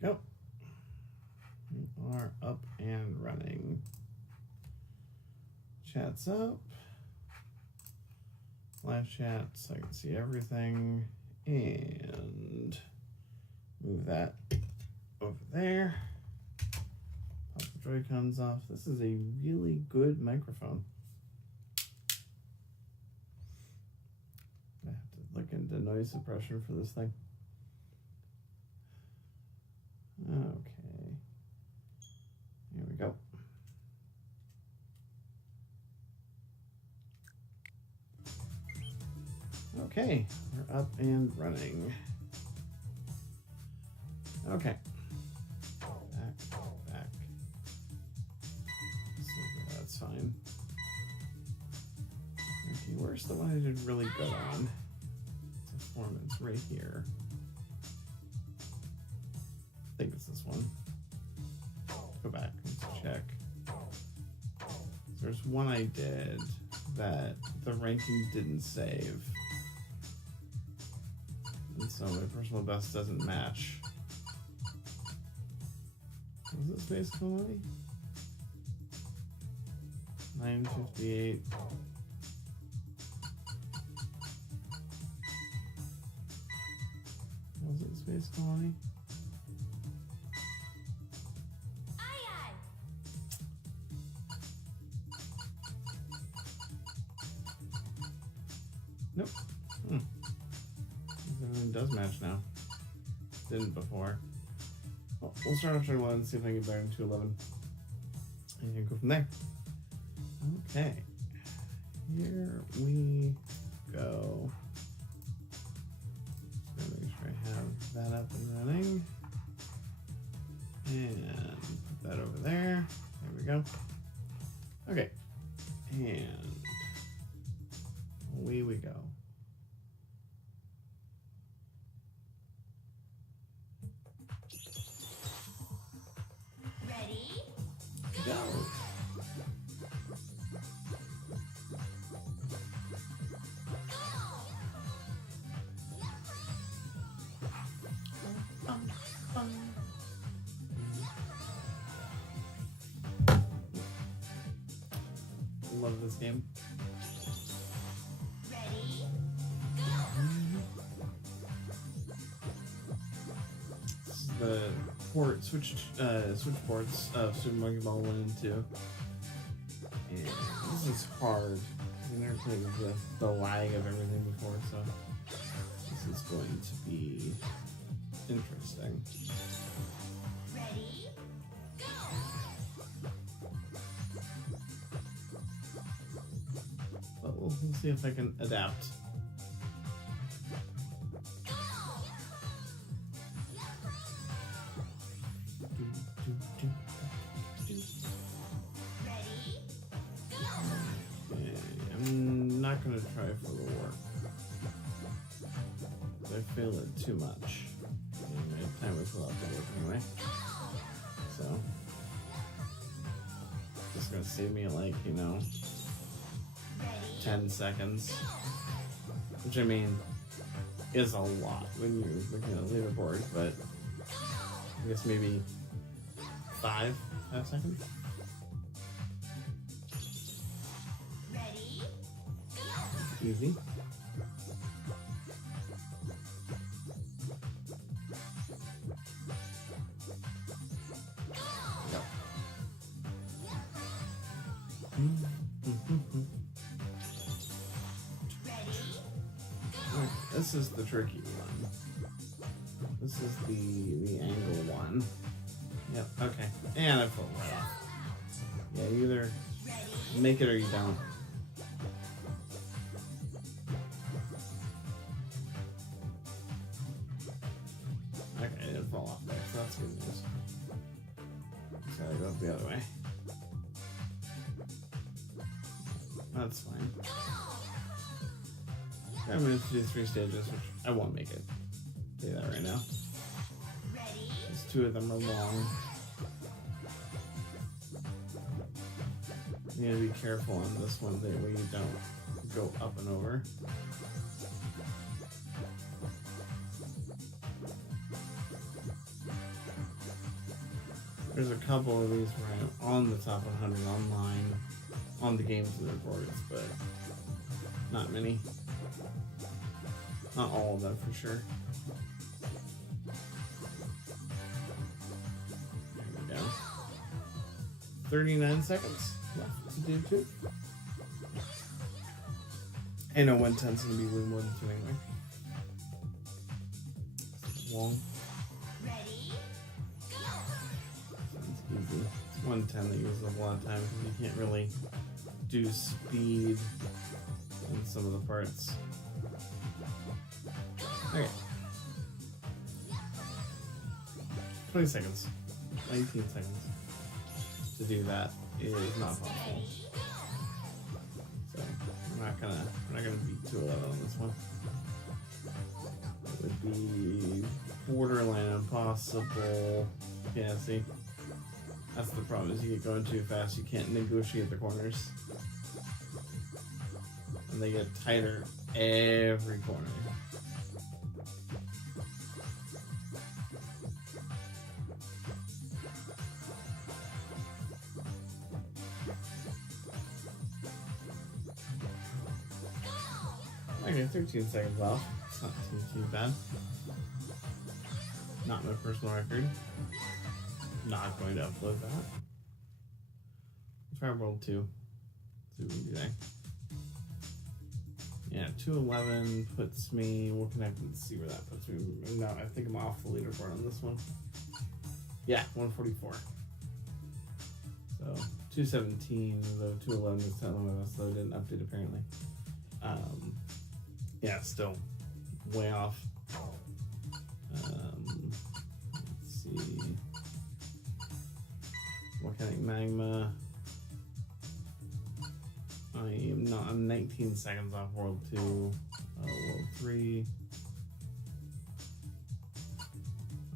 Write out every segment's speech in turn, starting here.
we go. We are up and running. Chat's up. Live chat so I can see everything. And move that over there. Pop the Joy-Cons off. This is a really good microphone. I have to look into noise suppression for this thing. Okay. Here we go. Okay, we're up and running. Okay. Back. So that's fine. Okay, where's the one I did really good on? Performance right here. I think it's this one. Go back and check. There's one I did that the ranking didn't save. And so my personal best doesn't match. Was it Space Colony? 958. Was it Space Colony? Nope. Everything does match now. Didn't before. Well, we'll start off turn 1 and see if I can get better than 211. And go from there. Okay. Here we go. Just gonna make sure I have that up and running. And put that over there. There we go. Okay. And away we go. Ready? Go. Love this game. Ready? This is the switch ports of Super Monkey Ball 1 and 2. And this is hard. I've never played with the lag of everything before, so this is going to be interesting. Ready? Go! But we'll see if I can adapt. Ready? Go! Okay, I'm not going to try for the warp. I feel it too much. And my time was well up to work anyway. So, just going to save me like, 10 seconds. Which I mean, is a lot when you're looking at a leaderboard, but I guess maybe 5 seconds. Ready? Easy. This is the tricky one. This is the angle one. Yep, okay. And I pulled right off. Yeah, you either make it or you don't. Okay, it didn't fall off there, so that's good news. Just gotta go the other way. That's fine. I'm going to do 3 stages, which I won't make it. I'll tell you that right now. Because 2 of them are long. You gotta be careful on this one that way you don't go up and over. There's a couple of these right on the top 100 online on the games leaderboards, but not many. Not all of them for sure. There we go. 39 seconds left to do 2. I know 110's gonna be way more than 2 anyway. Long. Ready, go! Sounds easy. It's 110 that uses up a lot of time because you can't really do speed in some of the parts. Okay. 20 seconds. 19 seconds to do that is not possible. So we're not gonna beat 211 on this one. It would be borderline impossible. Yeah, see? That's the problem, is you get going too fast, you can't negotiate the corners. And they get tighter every corner. Okay, 13 seconds off. It's not too bad. Not my personal record. Not going to upload that. Try World 2. See what we can do there. Yeah, 211 puts me. We'll connect and see where that puts me. No, I think I'm off the leaderboard on this one. Yeah, 144. So 217, though 211 is telling us, though it didn't update apparently. Yeah, still way off. Let's see. Volcanic magma. I'm 19 seconds off World 2. World 3.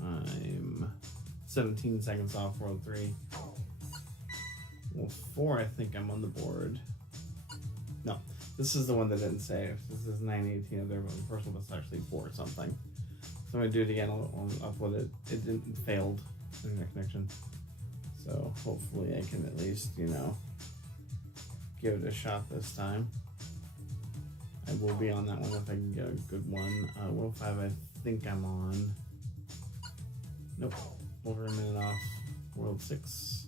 I'm 17 seconds off World 3. World 4, I think I'm on the board. No, this is the one that didn't save. This is 918 of their personal best, actually 4 something. So I'm gonna do it again. I'll upload it. It didn't failed internet connection. So hopefully I can at least, give it a shot this time. I will be on that one if I can get a good one. World 5, I think I'm on. Nope, over a minute off. World 6.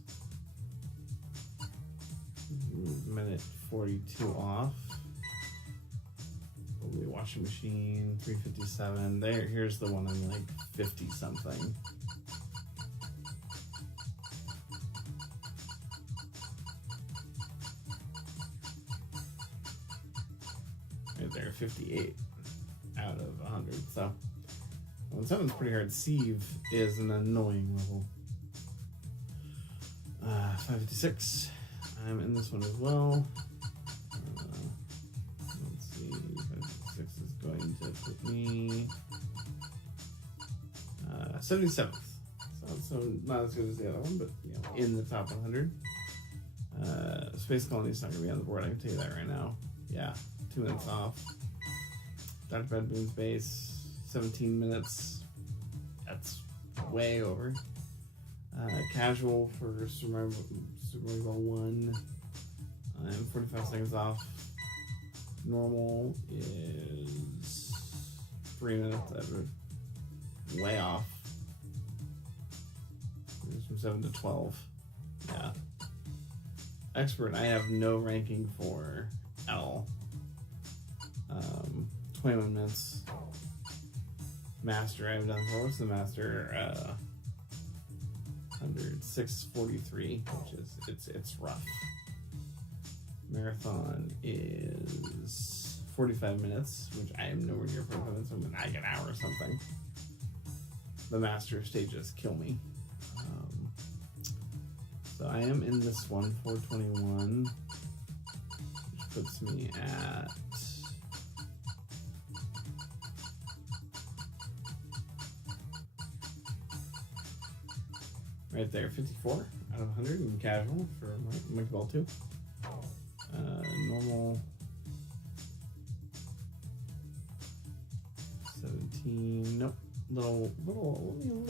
Minute 42 off. Probably washing machine, 357. Here's the one I'm like 50 something. Right there, 58 out of 100. So 107's pretty hard. Sieve is an annoying level. 556. I'm in this one as well. Let's see, 556 is going to put me 77th. So not as good as the other one, but in the top 100. Space Colony's not going to be on the board, I can tell you that right now. Yeah, 2 minutes off. Dr. Bedboon's base, 17 minutes. That's way over. Casual for Super Mario 1. I'm 45 seconds off. Normal is 3 minutes. That would way off. It's from 7 to 12. Yeah. Expert, I have no ranking for L. 21 minutes. Master, I have done for. What's the master? 643, which is it's rough. Marathon is 45 minutes, which I am nowhere near 45 minutes. I'm like an hour or something. The master stages kill me. So I am in this one, 421, which puts me at right there, 54 out of 100 in casual for Monkey Ball 2. Normal 17. Nope, little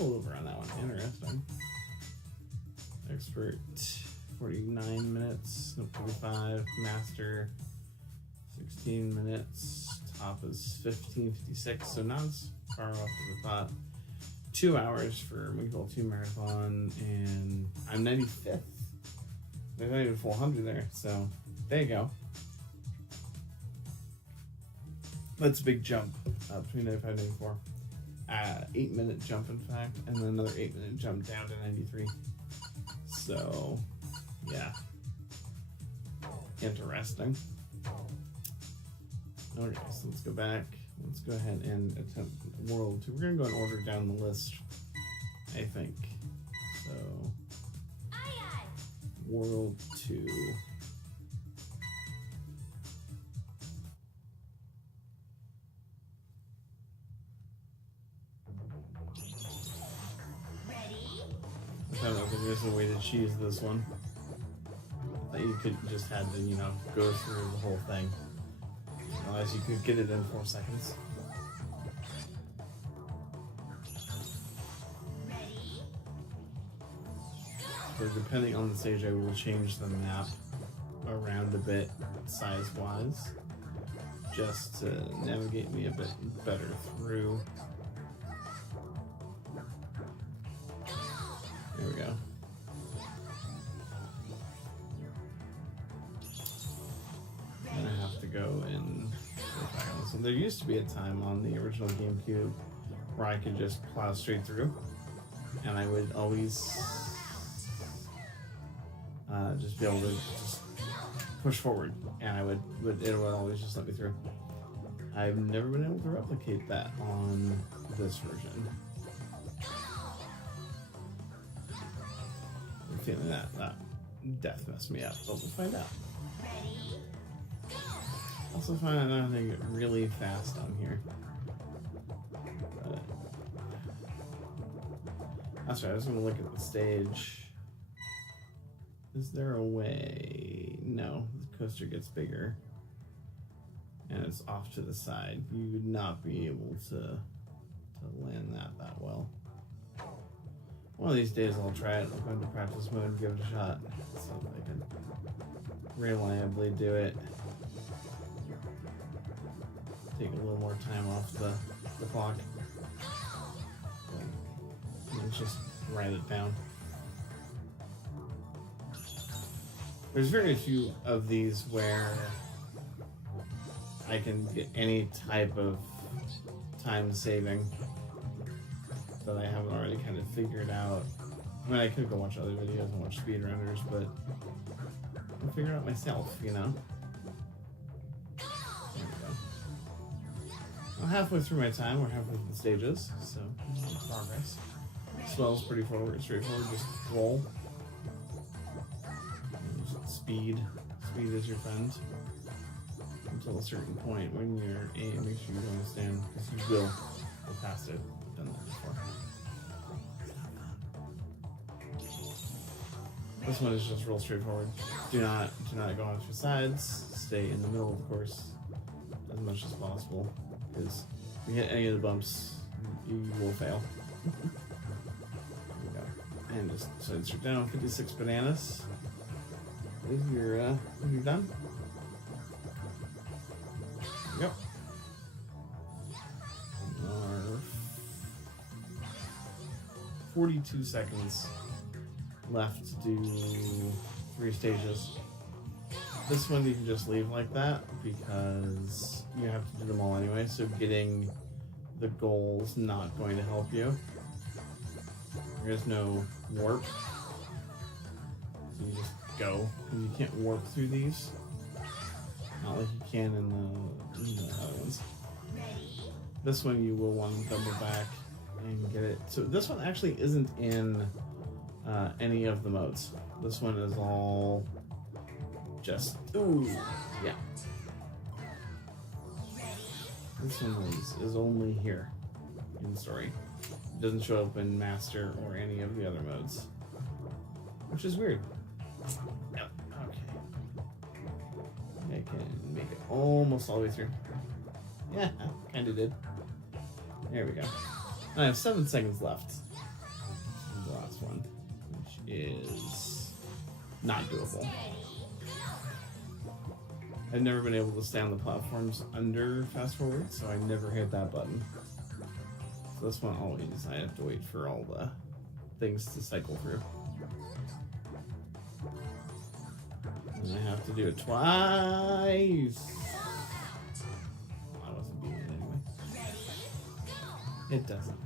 over on that one. Interesting. Expert 49 minutes, no, 45. Master 16 minutes. Top is 15:56, so not as far off as I thought. 2 hours for Monkey Ball 2 Marathon, and I'm 95th. There's not even 400 there, so there you go. That's a big jump between 95 and 94. 8-minute jump, in fact, and then another 8-minute jump down to 93. So, yeah. Interesting. Okay, so let's go back. Let's go ahead and attempt World 2. We're going to go and order down the list, I think. So, World 2. I don't know if there's a way to cheese this one. I thought you could just had to, you know, go through the whole thing. Unless you could get it in 4 seconds. So depending on the stage, I will change the map around a bit size-wise, just to navigate me a bit better through. There we go. And I have to go and go back on this one. There used to be a time on the original GameCube where I could just plow straight through, and I would always just be able to just push forward, and it would always just let me through. I've never been able to replicate that on this version. I'm feeling that death messed me up, but we'll find out. Also find out how to get really fast on here. But that's right, I was gonna look at the stage. Is there a way? No, the coaster gets bigger. And it's off to the side. You would not be able to land that well. One of these days I'll try it. I'll go into practice mode and give it a shot. So I can reliably do it. Take a little more time off the clock. Let's just write it down. There's very few of these where I can get any type of time saving that I haven't already kind of figured out. I mean, I could go watch other videos and watch speedrunners, but I'll figure it out myself, you know? There we go. I'm halfway through my time. We're halfway through the stages, so progress. Swell's pretty straightforward. Just roll. Speed is your friend until a certain point. When you're aiming, make sure you don't stand, because you will go past it. I've done that before. This one is just real straightforward. Do not go on to sides. Stay in the middle of the course as much as possible, because if you hit any of the bumps, you will fail. There we go. And just so insert down 56 bananas. If you're done. Yep. 42 seconds left to do 3 stages. This one you can just leave like that because you have to do them all anyway, so getting the goal's not going to help you. There's no warp. So you just go, and you can't warp through these. Not like you can in the other ones. This one you will want to double back and get it. So this one actually isn't in any of the modes. This one is all just, ooh, yeah. This one is only here in the story. It doesn't show up in Master or any of the other modes, which is weird. Yep. Okay. I can make it almost all the way through. Yeah, kind of did. There we go. I have 7 seconds left. The last one, which is not doable. Ready, go! I've never been able to stay on the platforms under fast forward, so I never hit that button. So this one always, I have to wait for all the things to cycle through. And I have to do it twice. I wasn't beating it anyway. Ready, go! It doesn't.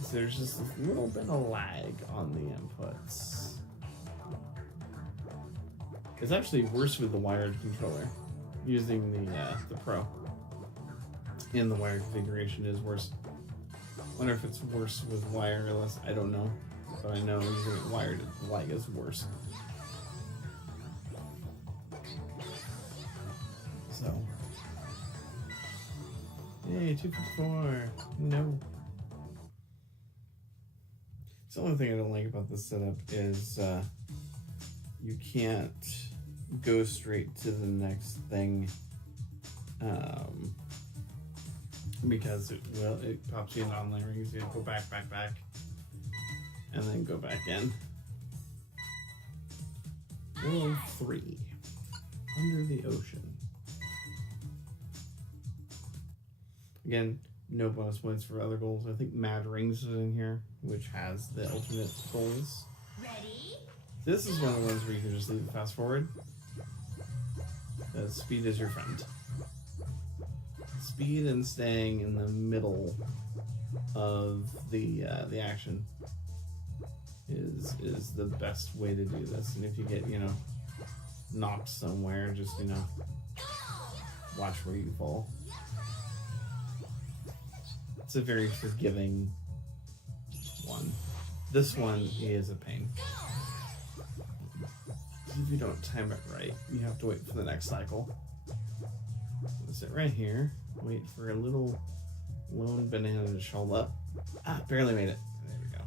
So there's just a little bit of lag on the inputs. It's actually worse with the wired controller. Using the Pro. And the wired configuration is worse. Wonder if it's worse with wireless. I don't know. But I know using it wired, the lag is worse. So. Yay, 254. No. The only thing I don't like about this setup is you can't go straight to the next thing because it pops you into online rings. You go back, and then go back in. World 3, Under the Ocean. Again, no bonus points for other goals. I think Mad Rings is in here, which has the alternate goals. Ready, This is one of the ones where you can just leave it fast forward. Speed is your friend. Speed and staying in the middle of the action is the best way to do this. And if you get, knocked somewhere, just, watch where you fall. It's a very forgiving one. This one is a pain. If you don't time it right, you have to wait for the next cycle. Sit right here, wait for a little lone banana to show up. Barely made it. There we go.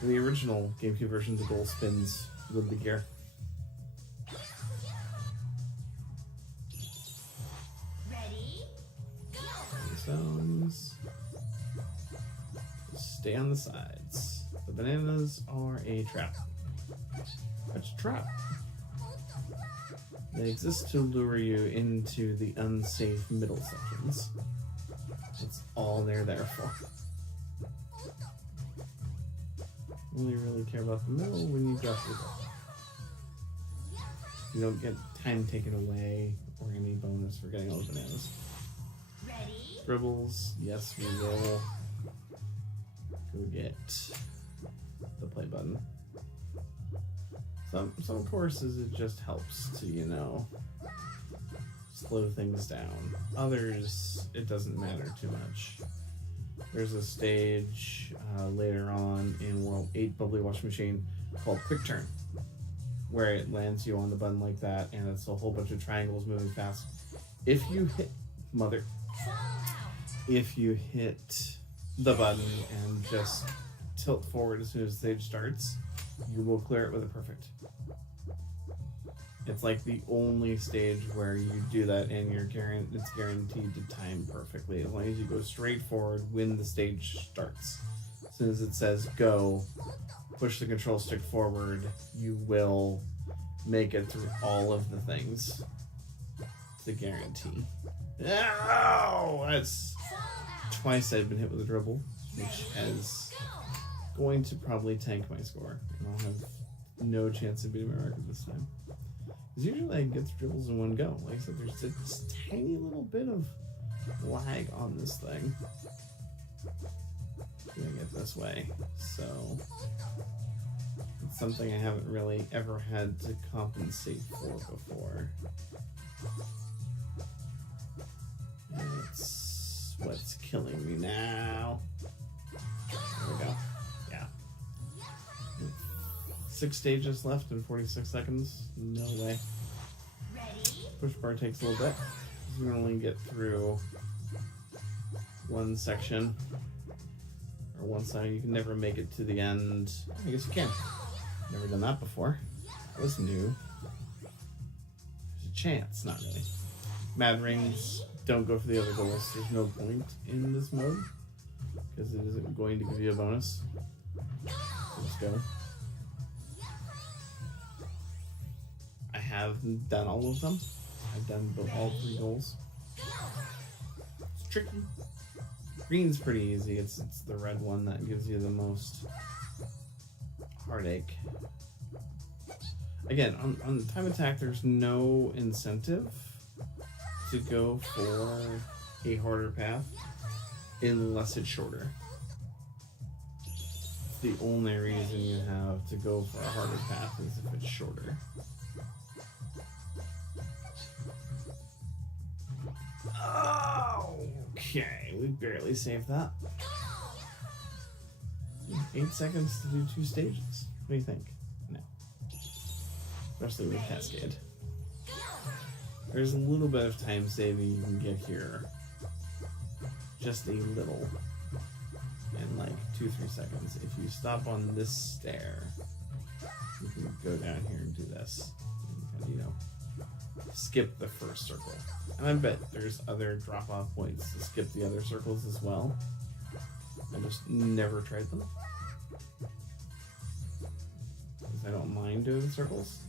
For the original GameCube version, the goal spins with the gear. ready, go! Zones. Stay on the sides. The bananas are a trap. What's a trap? They exist to lure you into the unsafe middle sections. That's all they're there for. Only really care about the middle when you drop your ball. You don't get time taken away or any bonus for getting all the bananas. Ready, Dribbles, yes, we will go get the play button. Some courses it just helps to, slow things down. Others, it doesn't matter too much. There's a stage later on in World 8 Bubbly Washing Machine called Quick Turn, where it lands you on the button like that, and it's a whole bunch of triangles moving fast. If you hit if you hit the button and just tilt forward as soon as the stage starts, you will clear it with a perfect. It's like the only stage where you do that and it's guaranteed to time perfectly. As long as you go straight forward when the stage starts. As soon as it says go, push the control stick forward, you will make it through all of the things. It's a guarantee. Oh, that's twice I've been hit with a dribble, which is going to probably tank my score. And I'll have no chance of beating my record this time. Because usually I can get the dribbles in one go. Like I said, there's this tiny little bit of lag on this thing. Doing it this way. So it's something I haven't really ever had to compensate for before. And it's what's killing me now. There we go. Yeah. 6 stages left in 46 seconds. No way. ready, Push bar takes a little bit. You can only get through one section or one side. You can never make it to the end. I guess you can. Never done that before. That was new. There's a chance, not really. Mad Rings, don't go for the other goals. There's no point in this mode because it isn't going to give you a bonus. Let's go. I have done all of them. I've done all 3 goals. It's tricky. Green's pretty easy. It's the red one that gives you the most heartache. Again, on time attack, there's no incentive to go for a harder path unless it's shorter. It's the only reason you have to go for a harder path is if it's shorter. Okay, we barely saved that. 8 seconds to do 2 stages. What do you think? No. Especially with Cascade. There's a little bit of time saving you can get here. Just a little. In like 2-3 seconds. If you stop on this stair, you can go down here and do this. And, you know, skip the first circle. And I bet there's other drop-off points to skip the other circles as well. I just never tried them. Because I don't mind doing circles.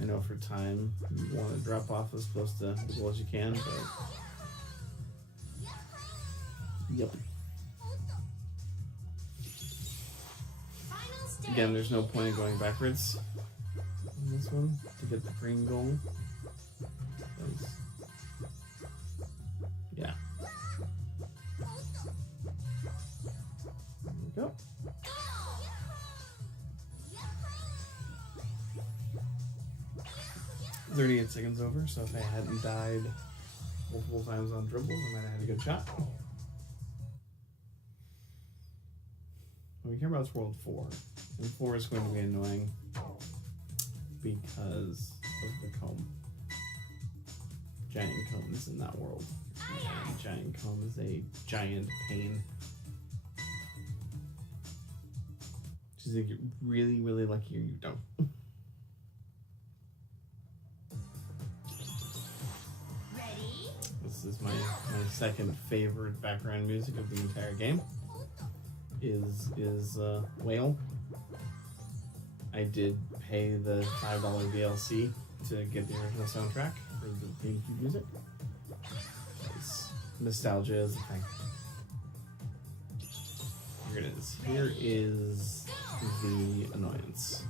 I know for time, you want to drop off as close to the goal as you can, but... Yep. Again, there's no point in going backwards in this one to get the green goal. Yeah. There we go. 38 seconds over, so if I hadn't died multiple times on dribbles, I might have had a good shot. What we care about is World 4. And 4 is going to be annoying because of the comb. Giant combs in that world. And giant comb is a giant pain. Just like you're really, really lucky or you don't. Ready? This is my second favorite background music of the entire game. Is Whale. I did pay the $5 DLC to get the original soundtrack for the GameCube music. Nostalgia is a thing. Here it is. Here is the annoyance.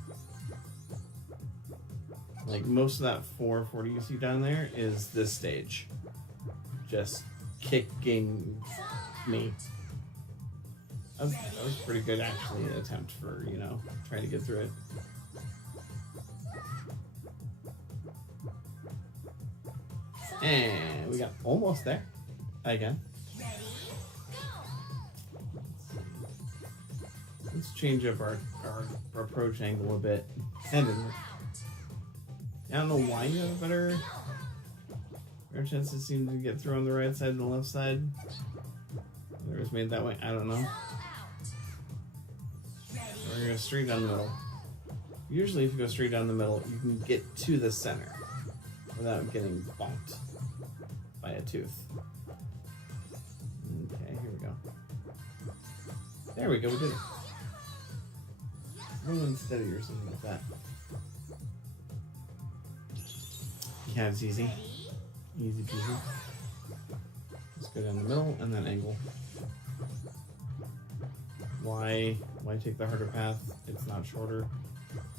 Like most of that 440 you see down there is this stage. Just kicking me. That was pretty good actually, an attempt for, you know, trying to get through it. And we got almost there. Again. Let's change up our approach angle a bit. And I don't know why you have a better chances seem to get through on the right side than the left side. It was made that way. I don't know. We're gonna go straight down the middle. Usually, if you go straight down the middle, you can get to the center without getting bonked by a tooth. Okay, here we go. There we go. We did it. Slow and steady or something like that. Yeah, it's easy. Easy peasy. Just go down the middle and then angle. Why take the harder path? It's not shorter.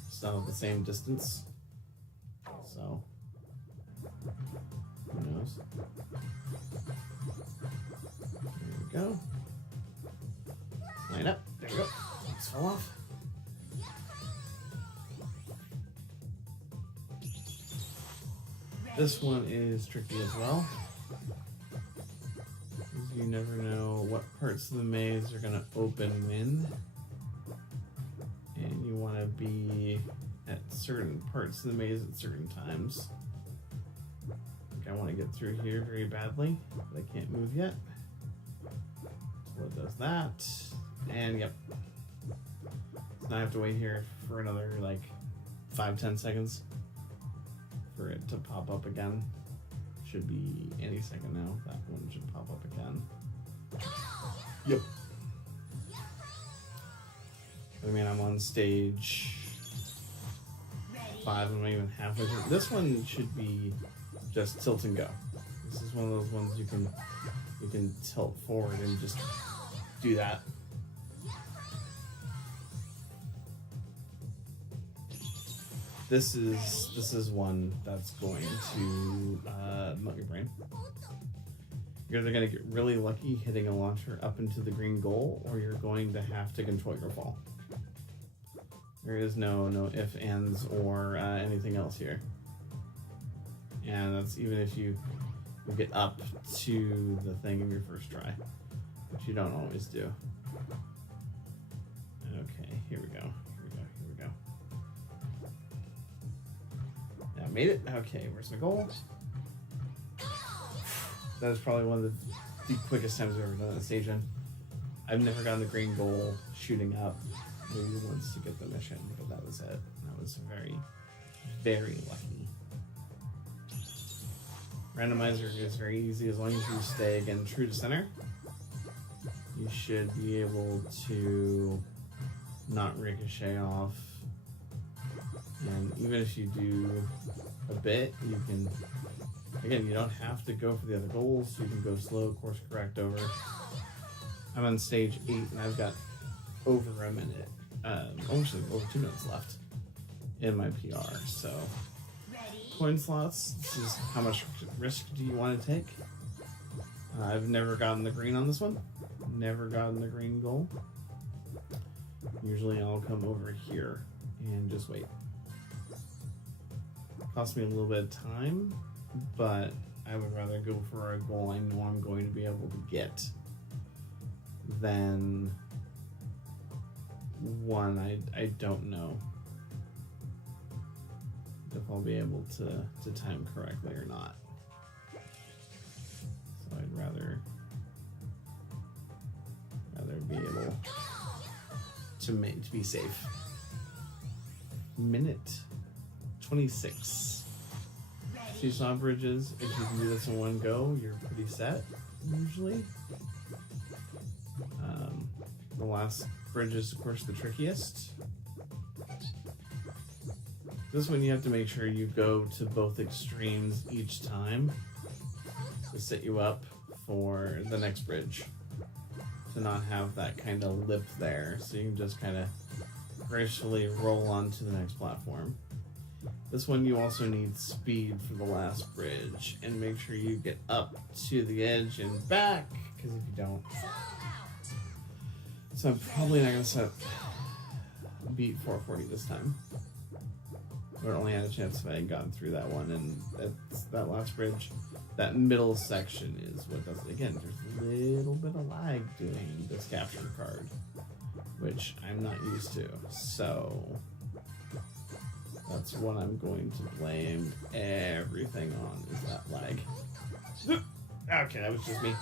It's not at the same distance. So, who knows? There we go. Line up. There we go. Let's fall off. This one is tricky as well. You never know what parts of the maze are going to open when. And you want to be at certain parts of the maze at certain times. Like I want to get through here very badly, but I can't move yet. So it does that. And yep. So now I have to wait here for another like 5-10 seconds for it to pop up again. Should be any second now. That one should pop up again. Yep. I mean, I'm on stage Ready? 5. I'm not even halfway through. This one should be just tilt and go. This is one of those ones you can tilt forward and just do that. This is one that's going to melt your brain. You're either going to get really lucky hitting a launcher up into the green goal, or you're going to have to control your fall. There is no if, ands, or anything else here. And that's even if you get up to the thing in your first try, which you don't always do. Okay, here we go. Now, made it. Okay, where's my goal? That is probably one of the quickest times I've ever done that stage in. I've never gotten the green goal shooting up. Maybe once to get the mission, but that was it. That was very, very lucky. Randomizer is very easy as long as you stay again true to center. You should be able to not ricochet off. And even if you do a bit, you can, again, you don't have to go for the other goals. You can go slow, course correct over. I'm on stage 8 and I've got over a minute, almost over 2 minutes left in my PR. So, coin slots, this is how much risk do you want to take? I've never gotten the green on this one. Never gotten the green goal. Usually I'll come over here and just wait. Costs me a little bit of time, but I would rather go for a goal I know I'm going to be able to get than one I don't know if I'll be able to time correctly or not. So I'd rather be able to be safe. Minute 26. Seesaw bridges, if you can do this in one go, you're pretty set, usually. The last bridge is, of course, the trickiest. This one you have to make sure you go to both extremes each time to set you up for the next bridge. To not have that kind of lip there, so you can just kind of gracefully roll on to the next platform. This one you also need speed for the last bridge, and make sure you get up to the edge and back, because if you don't... So I'm probably not going to set beat 440 this time. I would only had a chance if I had gotten through that one, and that last bridge, that middle section is what does it. Again, there's a little bit of lag doing this capture card, which I'm not used to, so that's what I'm going to blame everything on, is that lag. Okay, that was just me.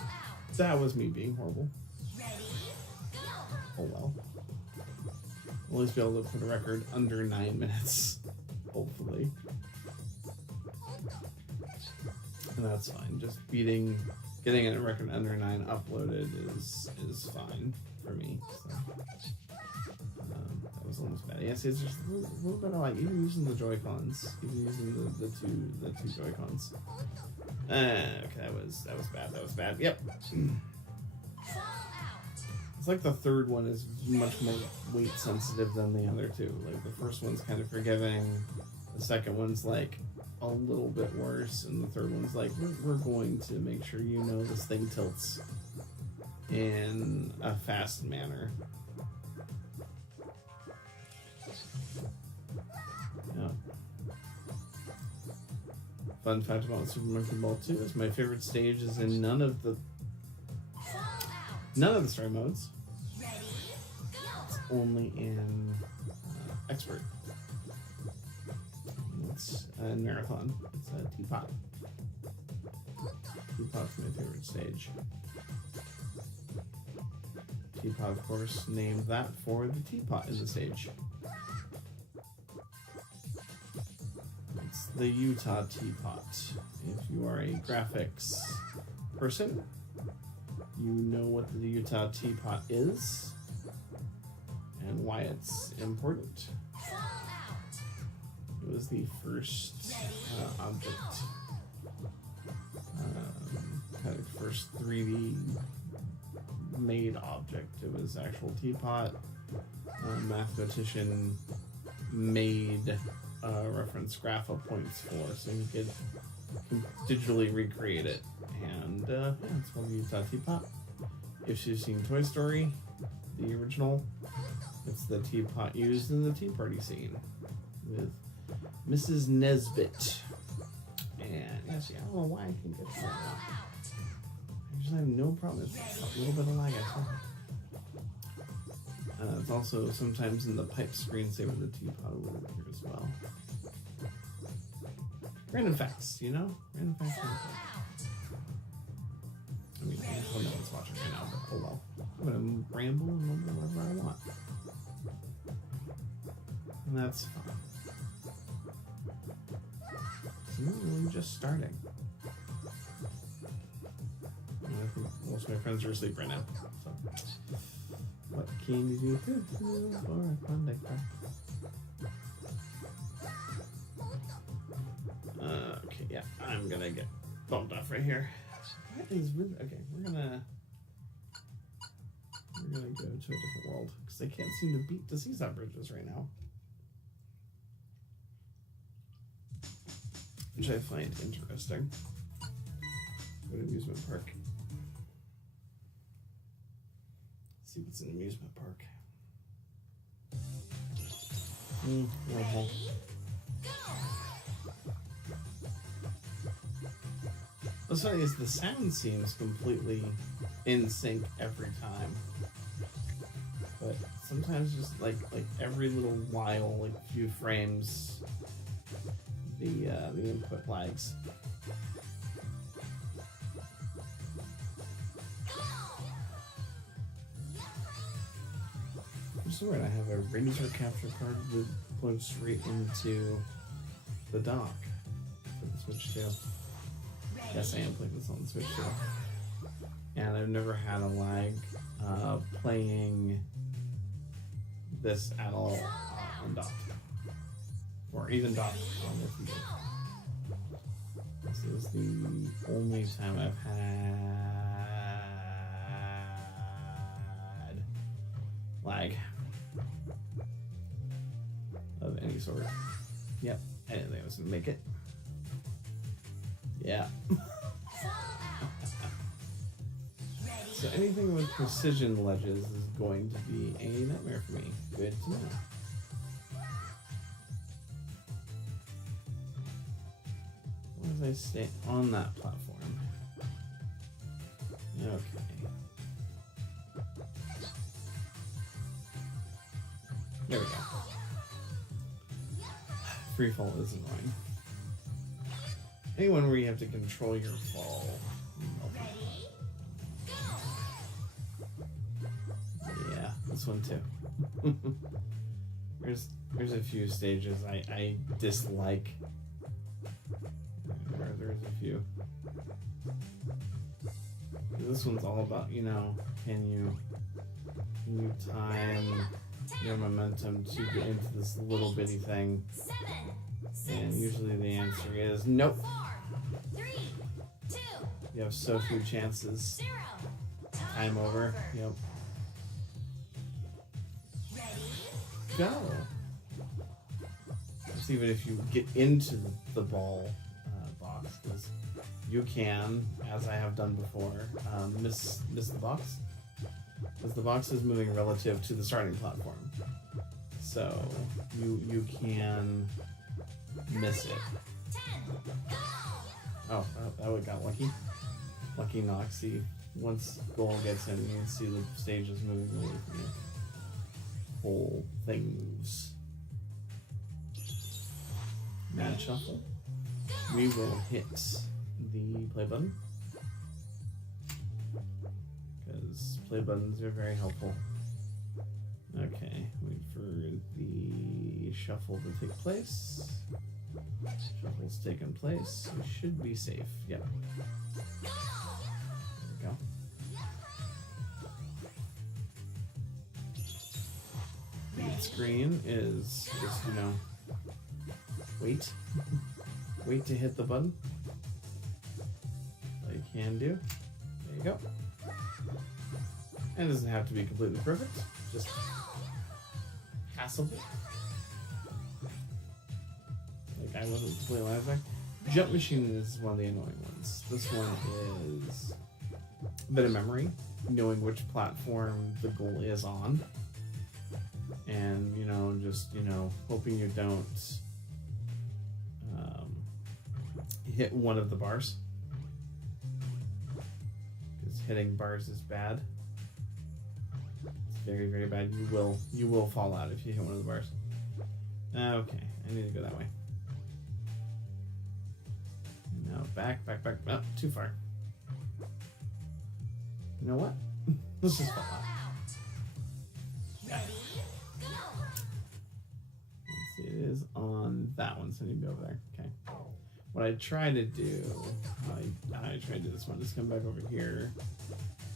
That was me being horrible. Oh well. We'll at least be able to put a record under 9 minutes, hopefully. And that's fine. Just getting a record under 9 uploaded is fine for me. So, that was almost bad. Yeah, see, it's just a little bit of like even using the Joy-Cons, even using the two Joy-Cons. Okay, that was bad. That was bad. Yep. It's like the third one is much more weight sensitive than the other two. Like the first one's kind of forgiving, the second one's like a little bit worse, and the third one's like, we're going to make sure you know this thing tilts in a fast manner. Yeah. Fun fact about Super Monkey Ball 2 is my favorite stage is in none of the story modes. It's only in Expert. It's in Marathon. It's a Teapot. Teapot's my favorite stage. Teapot, of course, named that for the teapot in the stage. It's the Utah Teapot. If you are a graphics person, you know what the Utah Teapot is. and why it's important. It was the first object, kind of first 3D made object. It was actual teapot. Mathematician made reference grapha points for, so he could digitally recreate it. And yeah, it's called the Utah Teapot. If you've seen Toy Story, the original, it's the teapot used in the Tea Party scene with Mrs. Nesbit. And yes, I don't know why I can get that. I usually have no problem. It's a little bit of lag, I think. It's also sometimes in the pipe screensaver of the teapot over here as well. Random facts, you know? Random facts. I mean, I don't know what's watching right now, but oh well. I'm gonna ramble and mumble whatever I want. And that's fine. So we're just starting. And I think most of my friends are asleep right now. So, what can you do for a fun day? Okay, yeah, I'm gonna get bumped off right here. That is really okay. We're gonna go to a different world because they can't seem to beat the seesaw bridges right now, which I find interesting. Go to amusement park. Let's see what's in amusement park. Okay. What's funny is the sound seems completely in sync every time, but sometimes just like every little while, like a few frames, the input lags. I'm sorry, I have a Ranger capture card that plugs straight into the dock for the Switch 2. Yes, I am playing this on the Switch too. And I've never had a lag playing this at all on dock. Or even dock on the TV. This is the only time I've had lag of any sort. Yep, I didn't think I was going to make it. Yeah. So anything with precision ledges is going to be a nightmare for me. Good to know. What if I stay on that platform? Okay. There we go. Free fall is annoying. Anyone where you have to control your fall. Yeah, this one too. There's a few stages I dislike. There's a few. This one's all about, you know, can you time your momentum to get into this little bitty thing? And usually the answer is nope. You have so few chances. Time over. Yep. Go. Just even if you get into the ball box, because you can, as I have done before, miss the box, because the box is moving relative to the starting platform. So you can miss it. Oh, that would got lucky. Lucky Noxie. Once goal gets in, you can see the stage is moving away from you. Whole thing moves. Mad Shuffle. We will hit the play button, because play buttons are very helpful. Okay, wait for the shuffle to take place. Shuffle's taken place. We should be safe. Yep. There we go. screen is just, you know, wait. Wait to hit the button. Like you can do. There you go. And it doesn't have to be completely perfect, just passable. Like I wasn't completely alive there. Jump Machine is one of the annoying ones. This one is a bit of memory, knowing which platform the goal is on. And, you know, just, you know, hoping you don't hit one of the bars. Because hitting bars is bad. It's very, very bad. You will fall out if you hit one of the bars. Okay, I need to go that way. Now back. Oh, too far. You know what? Let's just fall out. Ready, go! Let's see, it is on that one, so I need to go over there. Okay. What I try to do, I try to do this one, just come back over here,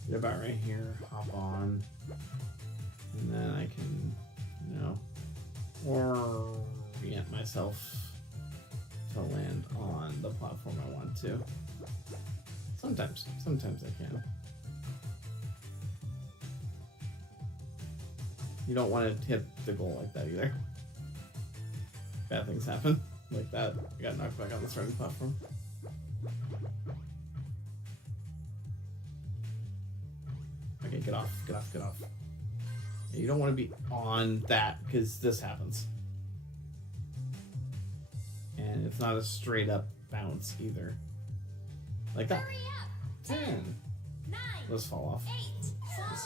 get about right here, hop on, and then I can, you know, orient myself to land on the platform I want to. Sometimes I can. You don't want to hit the goal like that either. Bad things happen like that. I got knocked back on the starting platform. Okay, get off. Yeah, you don't want to be on that because this happens. And it's not a straight up bounce either. Like that. Hurry up! 10. 9, Let's fall off. 8, fall out.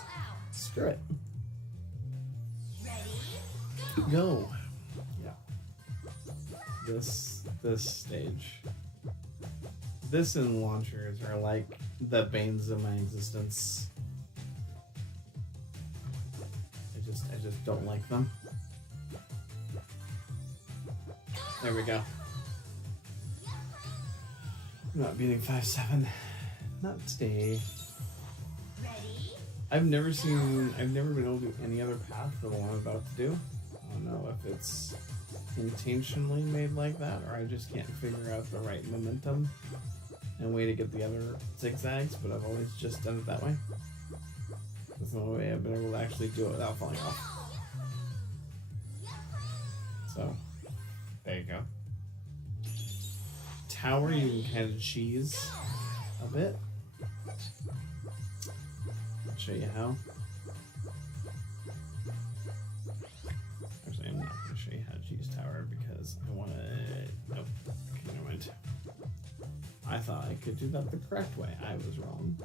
Screw it. Ready, go! Go. Yeah. This stage. This and launchers are like the banes of my existence. I just don't like them. There we go. I'm not beating 5-7. Not today. Ready, I've never been able to do any other path than the one I'm about to do. I don't know if it's intentionally made like that or I just can't figure out the right momentum and way to get the other zigzags, but I've always just done it that way. That's the only way I've been able to actually do it without falling off. So, there you go. Tower, you can kind of cheese a bit. I'll show you how. Actually, I'm not going to show you how to cheese tower because I want to... Nope. Okay, never mind. I thought I could do that the correct way. I was wrong.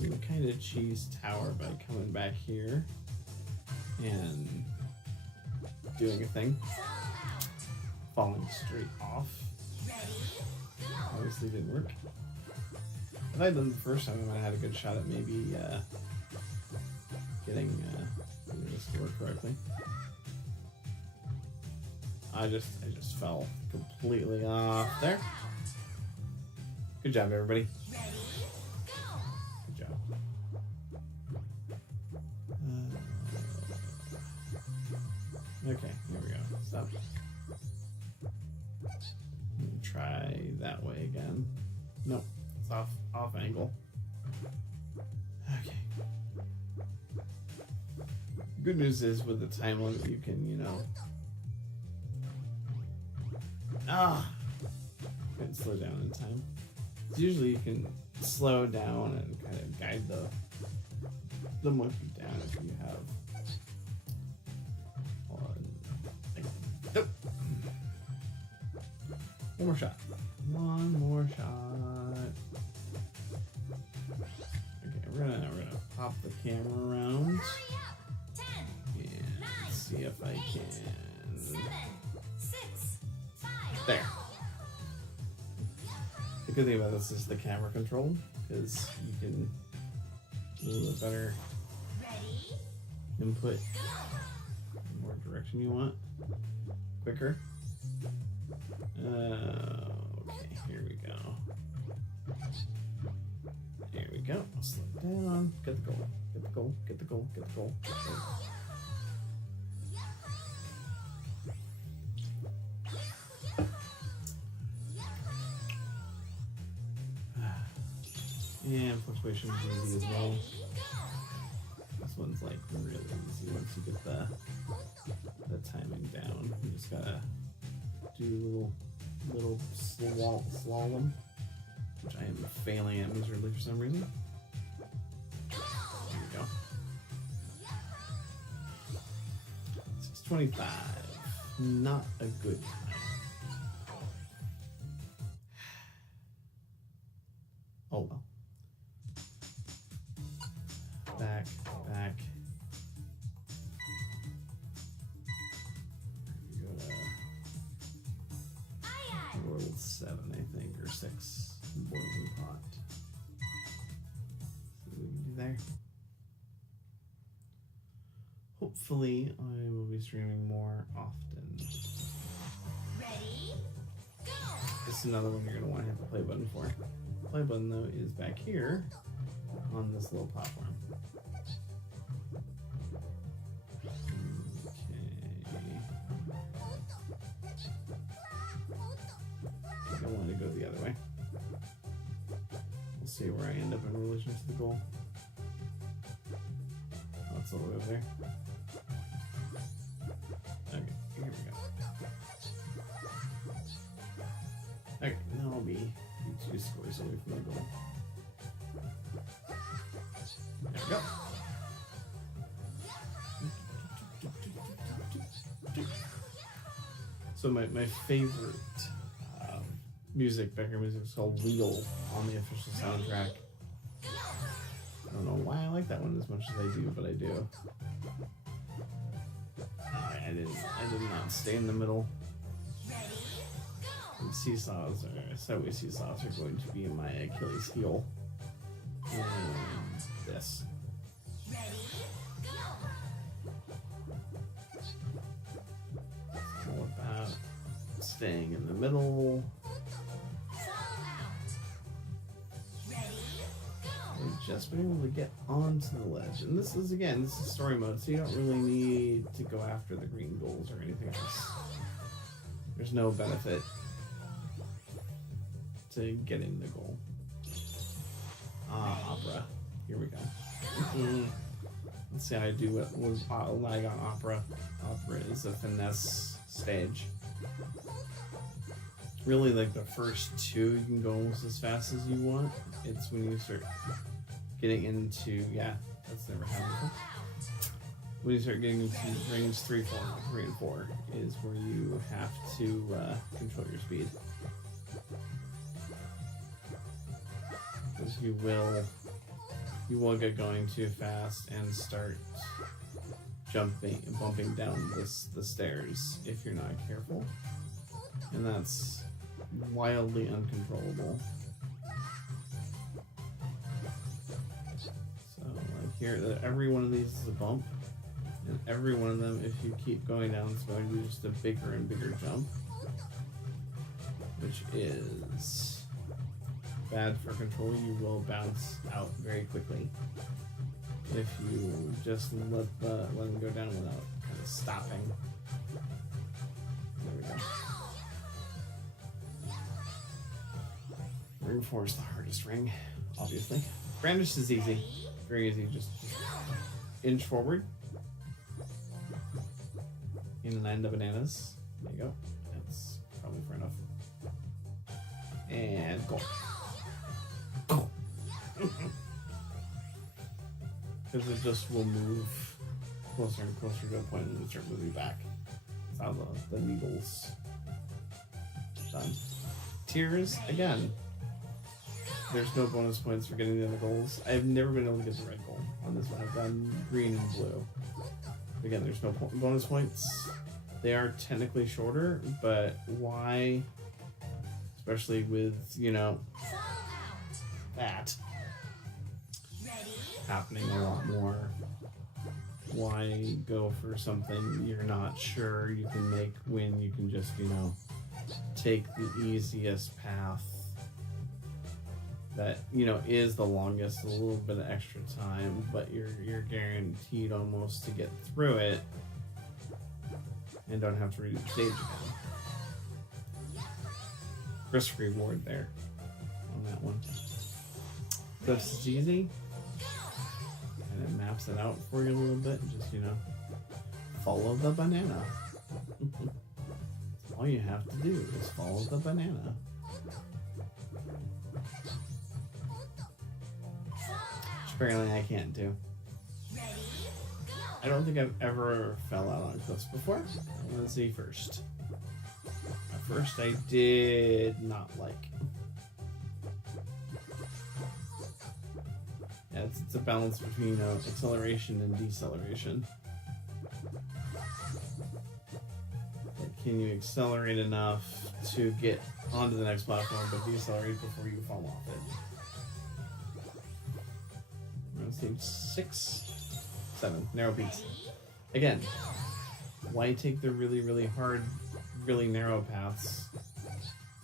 You can kind of cheese tower by coming back here and doing a thing. Falling straight off. Obviously didn't work. If I'd done the first time, I might have had a good shot at maybe getting this to work correctly. I just fell completely off there. Good job, everybody. Good job. Okay, here we go. Stop. Try that way again. Nope, it's off angle. Okay. Good news is with the time limit you can, you know. You can slow down in time. Usually you can slow down and kind of guide the monkey down if you have. Nope. One more shot. One more shot. Okay, we're gonna pop the camera around and see if I can. There. The good thing about this is the camera control, because you can do a little bit better input, the more direction you want, quicker. Okay, here we go. There we we go. Slow it down. Get the goal. Get the goal. Get the goal. Get the goal. Get the goal. And fluctuation is easy as well. This one's like really easy once you get the timing down. You just gotta do little slalom, which I am failing at miserably for some reason. There we go. 625. Not a good time. Oh well. Back. We go to World 7, I think, or 6. Boiling pot. See what we can do there. Hopefully, I will be streaming more often. Ready? Go! This is another one you're going to want to hit the play button for. The play button, though, is back here on this little platform. I wanted to go the other way. We'll see where I end up in relation to the goal. Oh, it's all the way over there. Okay, here we go. Okay, now I'll be 2 scores away from the goal. There we go. So my favorite background music is called Wheel on the official soundtrack. I don't know why I like that one as much as I do, but I do. I did not stay in the middle. And sideways seesaws are going to be my Achilles heel. And this. All about staying in the middle. And just being able to get onto the ledge. And this is story mode, so you don't really need to go after the green goals or anything else. There's no benefit to getting the goal. Opera. Here we go. Let's see how I do what was lag on Opera. Opera is a finesse stage. Really, like the first 2, you can go almost as fast as you want. It's when you start getting into, that's never happened before. When you start getting into range 3 and 4 is where you have to control your speed. Because you will get going too fast and start bumping down the stairs if you're not careful. And that's wildly uncontrollable. So like here, every one of these is a bump, and every one of them, if you keep going down, it's going to be just a bigger and bigger jump, which is bad for control. You will bounce out very quickly if you just let them go down without kind of stopping. There we go. Ring 4 is the hardest ring, obviously. Brandish is easy, very easy. Just inch forward, in and land of bananas. There you go. That's probably far enough. And go. Go. Because it just will move closer and closer to a point and then start moving back. That's how the needle's done. Tears, again. There's no bonus points for getting the other goals. I've never been able to get the red goal on this one. I've done green and blue. Again, there's no bonus points. They are technically shorter, but why? Especially with, that happening a lot more. Why go for something you're not sure you can make when you can just, take the easiest path that, you know, is the longest, a little bit of extra time, but you're guaranteed almost to get through it and don't have to redo the stage again. Risk reward there on that one. This is easy, and it maps it out for you a little bit. Just, you know, follow the banana. All you have to do is follow the banana. Which apparently I can't do. I don't think I've ever fell out on cliffs before. Let's see first. At first I did not like. Yeah, it's a balance between, you know, acceleration and deceleration. Like, can you accelerate enough to get onto the next platform, but decelerate before you fall off it? We're on stage 6, 7, narrow beats. Again, why take the really, really hard, really narrow paths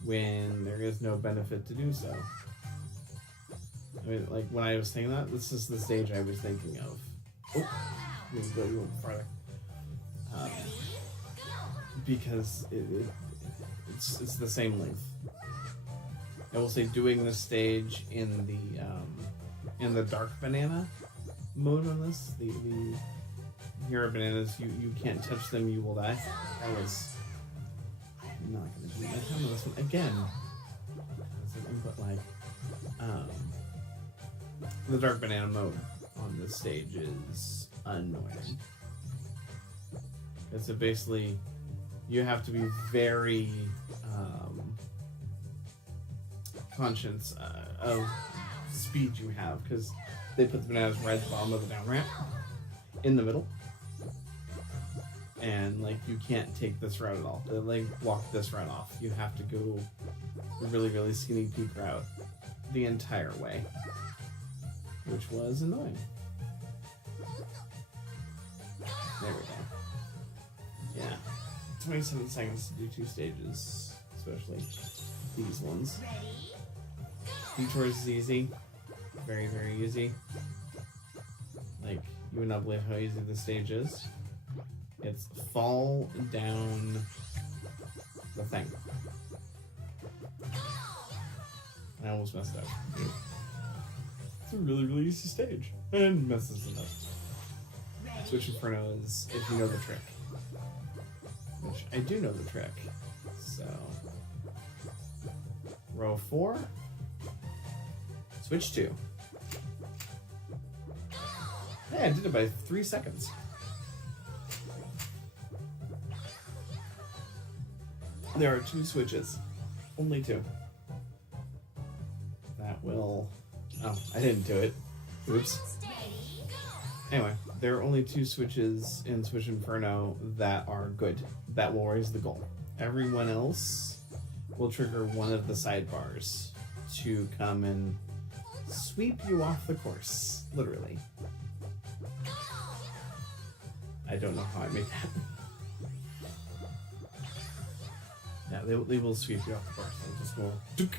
when there is no benefit to do so? I mean, like, when I was saying that, this is the stage I was thinking of. Oh, let me go a little farther. Because it's the same length. I will say, doing this stage in the dark banana mode on this, the here are bananas, you can't touch them, you will die. I'm not gonna do my time on this one again. That's an input lag. The dark banana mode on this stage is annoying. It's basically, you have to be very conscious of speed you have, because they put the bananas right at the bottom of the down ramp in the middle, and like, you can't take this route at all. They like block this route off. You have to go the really, really skinny peak route the entire way, which was annoying. There we go. Yeah, 27 seconds to do 2 stages, especially these ones. Detours is easy, very, very easy. Like, you would not believe how easy this stage is. It's fall down the thing. I almost messed up. It's a really, really easy stage. And messes it up. Switch Inferno is if you know the trick. Which I do know the trick. So, row 4. Switch 2. Hey, I did it by 3 seconds. There are 2 switches. Only 2. That will... Oh, I didn't do it. Oops. Anyway, there are only 2 switches in Switch Inferno that are good. That will raise the goal. Everyone else will trigger one of the sidebars to come and sweep you off the course. Literally. I don't know how I made that. Yeah, they will sweep you off the course. They'll just go dook,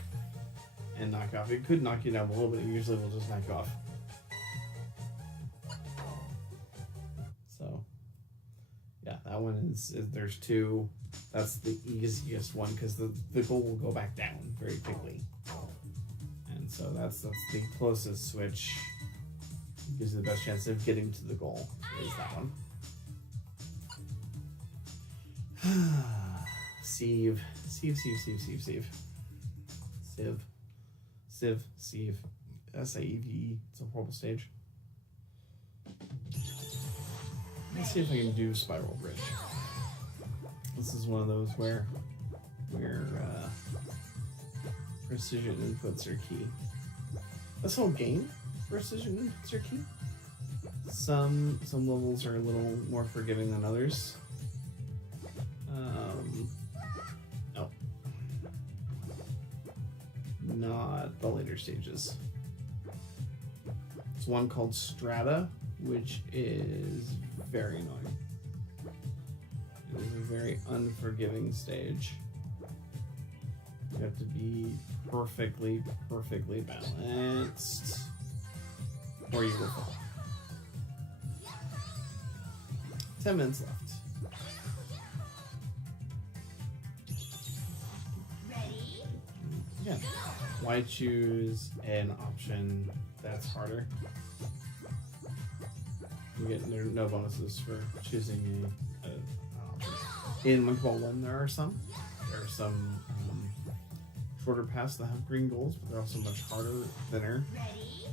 and knock you off. It could knock you down below, but it usually will just knock you off. So, yeah, that one is there's 2. That's the easiest one, because the goal will go back down very quickly. And so that's the closest switch. It gives you the best chance of getting to the goal. Is that one. Sieve. Sieve. Sieve. S-I-E-V-E. It's a horrible stage. Let's see if I can do Spiral Bridge. This is one of those where precision inputs are key. This whole game, precision inputs are key. Some levels are a little more forgiving than others. No. Not the later stages. It's one called Strata, which is very annoying. It is a very unforgiving stage. You have to be perfectly balanced, or you will fall. 10 minutes left. Ready? Yeah. Why choose an option that's harder? You get no bonuses for choosing a option. In Monkey Ball 1, there are some. There are some shorter paths that have green goals, but they're also much harder, thinner. Ready?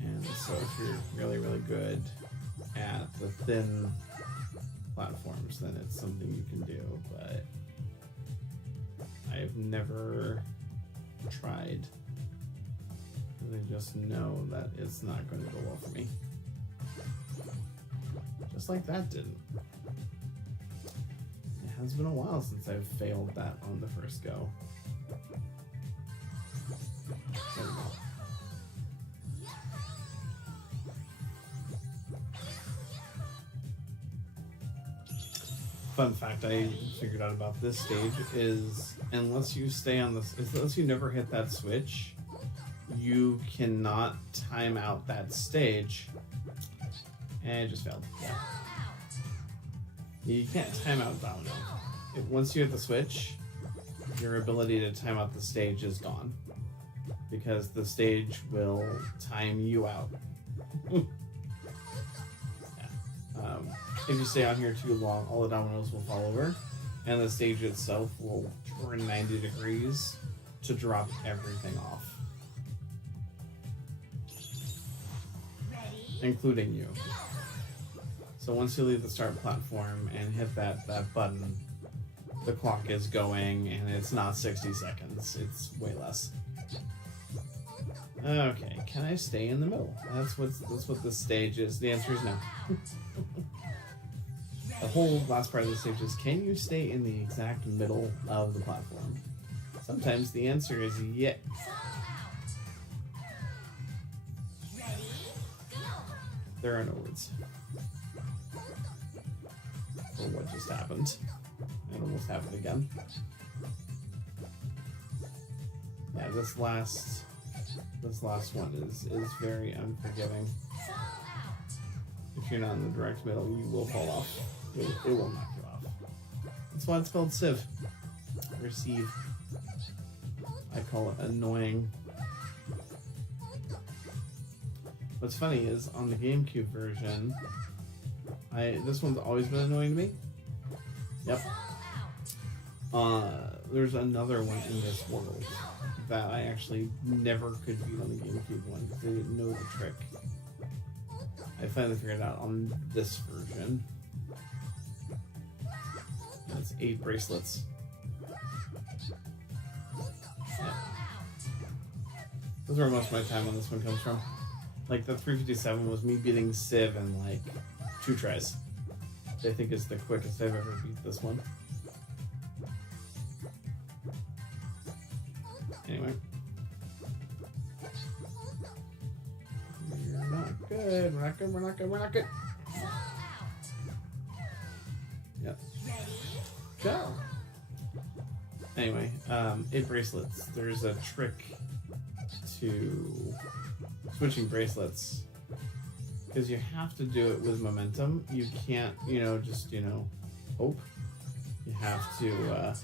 And so if you're really good at the thin platforms, then it's something you can do, but I've never tried. And I just know that it's not going to go well for me. Just like that didn't. It has been a while since I've failed that on the first go. There we go. Fun fact I figured out about this stage is unless you stay on this, unless you never hit that switch, you cannot time out that stage. And it just failed. Yeah. You can't time out Domino. Once you hit the switch, your ability to time out the stage is gone. Because the stage will time you out. Yeah. If you stay on here too long, all the dominoes will fall over, and the stage itself will turn 90 degrees to drop everything off. Ready? Including you. So once you leave the start platform and hit that button, the clock is going, and it's not 60 seconds, it's way less. Okay, can I stay in the middle? That's what this stage is. The answer is no. The whole last part of the stage is, can you stay in the exact middle of the platform? Sometimes the answer is yeah. Ready? Go! There are no words. For what just happened. It almost happened again. Yeah, this last one is very unforgiving. If you're not in the direct middle, you will fall off. It will knock you off. That's why it's called Civ. Or Civ. I call it annoying. What's funny is on the GameCube version, this one's always been annoying to me. Yep. There's another one in this world that I actually never could beat on the GameCube one because I didn't know the trick. I finally figured it out on this version. That's 8 bracelets. Yeah. That's where most of my time on this one comes from. Like the 357 was me beating Civ in like 2 tries. I think is the quickest I've ever beat this one. Anyway. We're not good. We're not good. We're not good. We're not good. Yep. Go. Anyway, 8 bracelets. There's a trick to switching bracelets because you have to do it with momentum. You can't, just, hope. You have to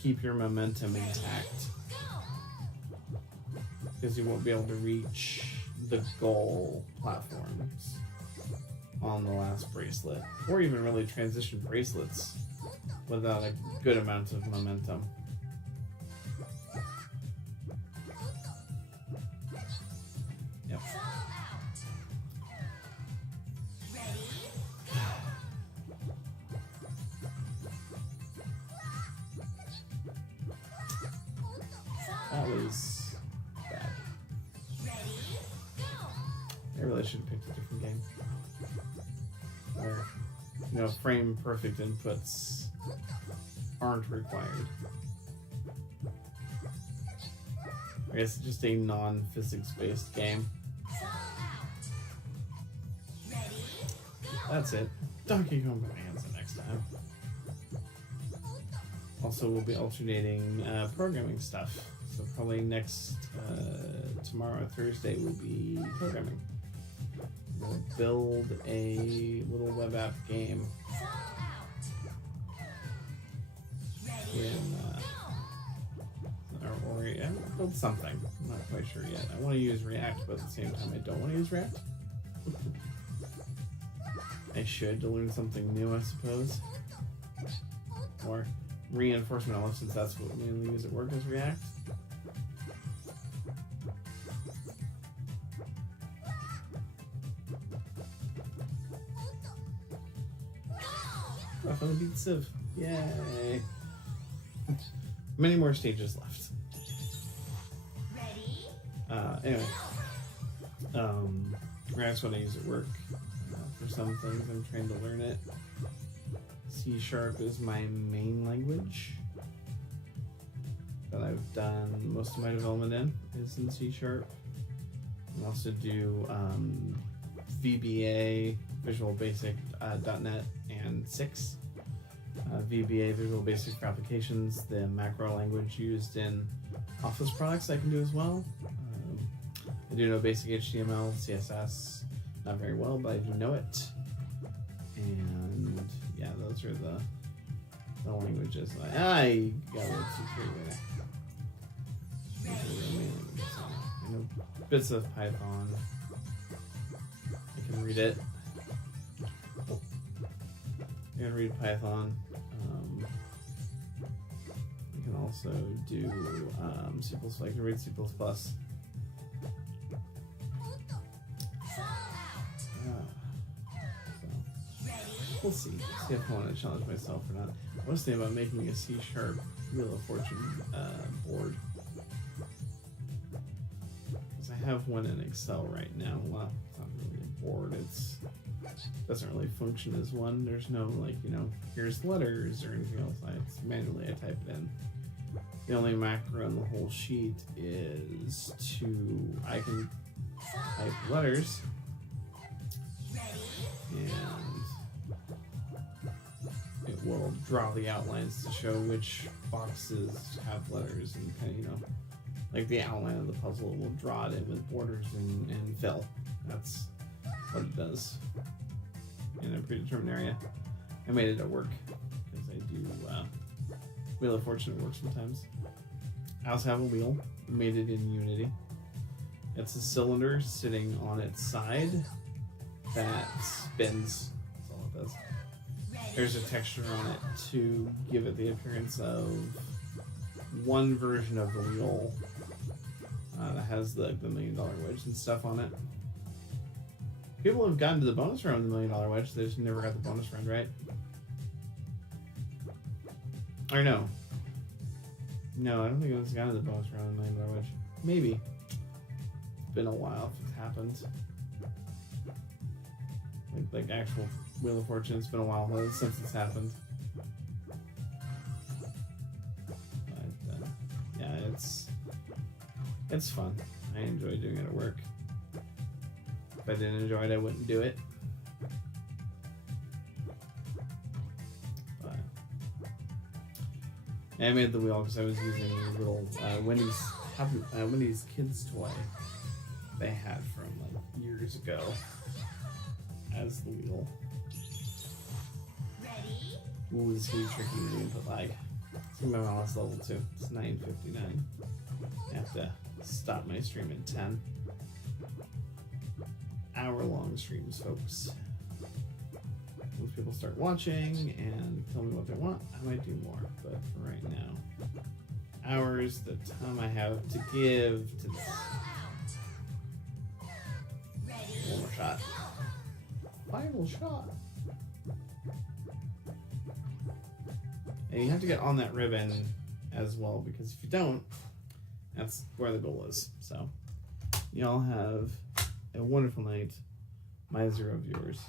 keep your momentum intact because you won't be able to reach the goal platforms on the last bracelet, or even really transition bracelets without a good amount of momentum. Yep. That was bad. I really should have picked a different game. Where, frame perfect inputs aren't required. I guess it's just a non-physics based game. That's it. Donkey Kong Bonanza next time. Also, we'll be alternating programming stuff. So probably next tomorrow, Thursday, will be programming. We'll build a little web app game in or build something. I'm not quite sure yet. I want to use React, but at the same time, I don't want to use React. I should to learn something new, I suppose. Or reinforcement element, since that's what we mainly use at work, is React. I finally beat Civ. Yay! Many more stages left. Anyway, React's what I use at work for some things. I'm trying to learn it. C# is my main language that I've done most of my development in, is in C#. I also do VBA, Visual Basic, .NET, and 6. VBA, Visual Basic for applications, the macro language used in Office products I can do as well. I do know basic HTML, CSS, not very well, but I do know it. And yeah, those are the languages. I got a little too carried away. I know bits of Python. I can read it. I can read Python. I can also do C++. I can read C++. We'll see. See if I want to challenge myself or not. I was thinking about making a C# Wheel of Fortune board. Because I have one in Excel right now. Well, it's not really a board. It doesn't really function as one. There's no, like, here's letters or anything else. Manually I type it in. The only macro on the whole sheet is I can type letters. And it will draw the outlines to show which boxes have letters and kind of, like the outline of the puzzle. It will draw it in with borders and fill. That's what it does in a predetermined area. I made it at work because I do Wheel of Fortune at work sometimes. I also have a wheel. I made it in Unity. It's a cylinder sitting on its side that spins. That's all it does. There's a texture on it to give it the appearance of one version of the wheel that has the $1 million wedge and stuff on it. People have gotten to the bonus round of the $1 million wedge, they just never got the bonus round right. Or no. No, I don't think it's gotten to the bonus round of the $1 million wedge. Maybe. It's been a while if it's happened. Like actual Wheel of Fortune, it's been a while since it's happened. But yeah, it's fun. I enjoy doing it at work. If I didn't enjoy it, I wouldn't do it. But I made the wheel because I was using a little Wendy's kids toy they had from like years ago as the wheel. Ready? Ooh, this is gonna be tricky with the input lag. It's gonna be my last level too. It's 9:59. I have to stop my stream at 10. Hour-long streams, folks. Once people start watching and tell me what they want, I might do more. But for right now, hours, the time I have to give to this. One more shot. Final shot. And you have to get on that ribbon as well, because if you don't, that's where the goal is. So, y'all have a wonderful night. My 0 viewers.